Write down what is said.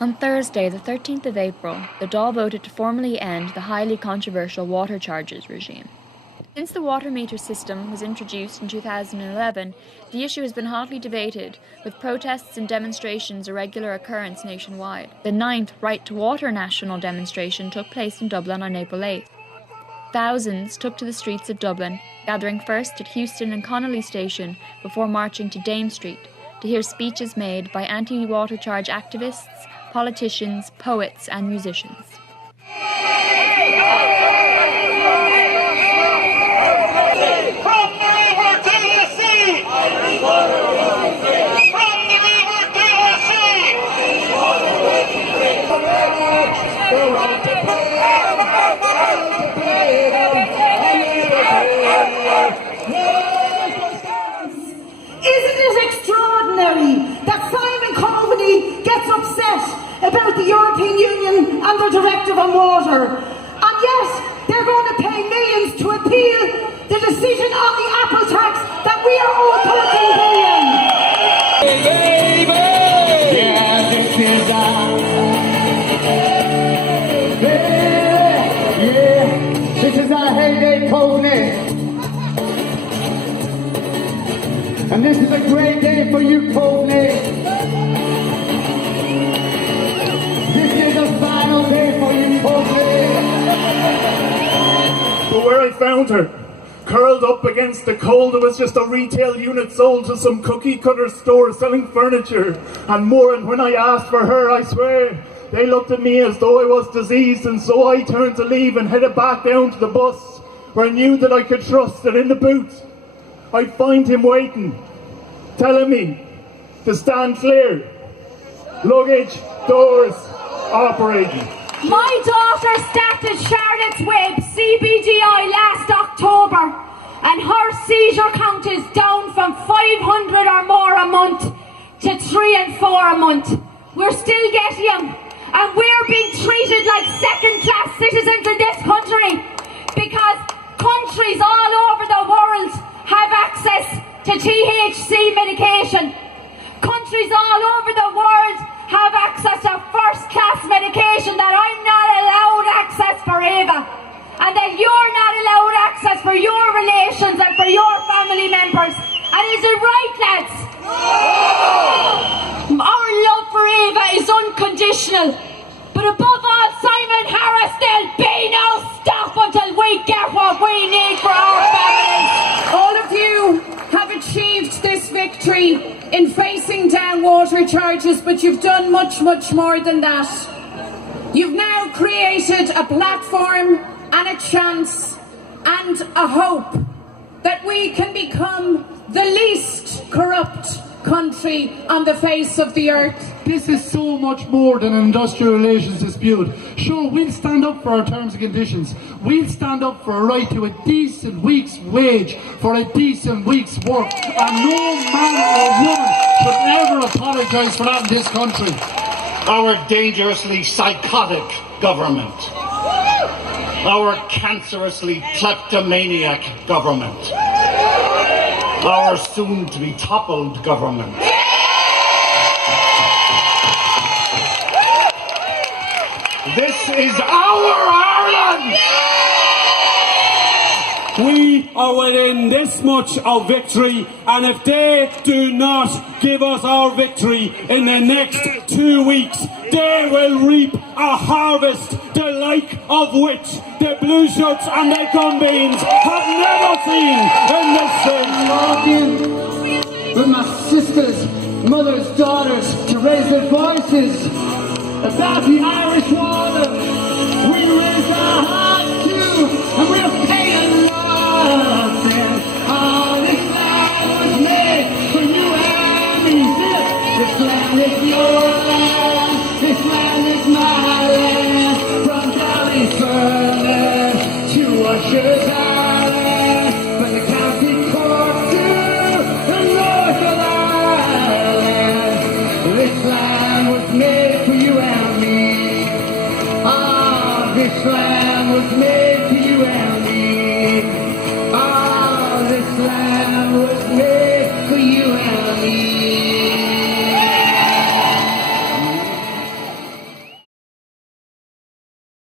On Thursday, the 13th of April, the Dáil voted to formally end the highly controversial water charges regime. Since the water meter system was introduced in 2011, the issue has been hotly debated, with protests and demonstrations a regular occurrence nationwide. The 9th Right2Water national demonstration took place in Dublin on April 8th. Thousands took to the streets of Dublin, gathering first at Houston and Connolly Station before marching to Dame Street to hear speeches made by anti-water charge activists, politicians, poets and musicians. Isn't it extraordinary that Simon Coveney gets upset about the European Union and their directive on water, and yet they're going to pay millions to appeal the decision on the Apple tax that we are all 13 billion? Hey, baby! Yeah, this is this is our heyday, Coveney. And this is a great day for you, Coveney. This is the final day for you, Coveney. But where I found her, curled up against the coal, there was just a retail unit sold to some cookie cutter store selling furniture and more. And when I asked for her, I swear, they looked at me as though I was diseased, and so I turned to leave and headed back down to the bus, where I knew that I could trust that in the boot I'd find him waiting, telling me to stand clear. Luggage, doors, operating. My daughter started Charlotte's Web CBGI last October, and her seizure count is down from 500 or more a month to 3 and 4 a month. We're still getting them, and we're being treated like second-class citizens in this country because countries all over the world have access to THC medication. Countries all over the world have access to first-class medication that I'm not allowed access for, Eva, and that you're not allowed access for your relations and for your family members. And is it right, lads? No! Our love for Eva is unconditional, but above all, Simon Harris, there'll be no stop until we get what we need for our families. All of you have achieved this victory in facing down water charges, but you've done much, much more than that. You've now created a platform and a chance and a hope that we can become the least corrupt country on the face of the earth. This is so much more than an industrial relations dispute. Sure, we'll stand up for our terms and conditions. We'll stand up for a right to a decent week's wage for a decent week's work. And no man or woman should ever apologise for that in this country. Our dangerously psychotic government. Our cancerously kleptomaniac government. Our soon-to-be toppled government. This is our Ireland! We are within this much of victory, and if they do not give us our victory in the next 2 weeks, they will reap a harvest the like of which the blue shirts and the gunbeans have never seen in this state. Walking with my sisters, mothers, daughters to raise their voices about the Irish water. We raise our hearts too, and we're paying nothing. All this land was made for you and me. This land is your land, this land is my land. From Ballyfermot to Usher's Island, from the county court to the north of Ireland. This land was made for you and me. Ah, this land.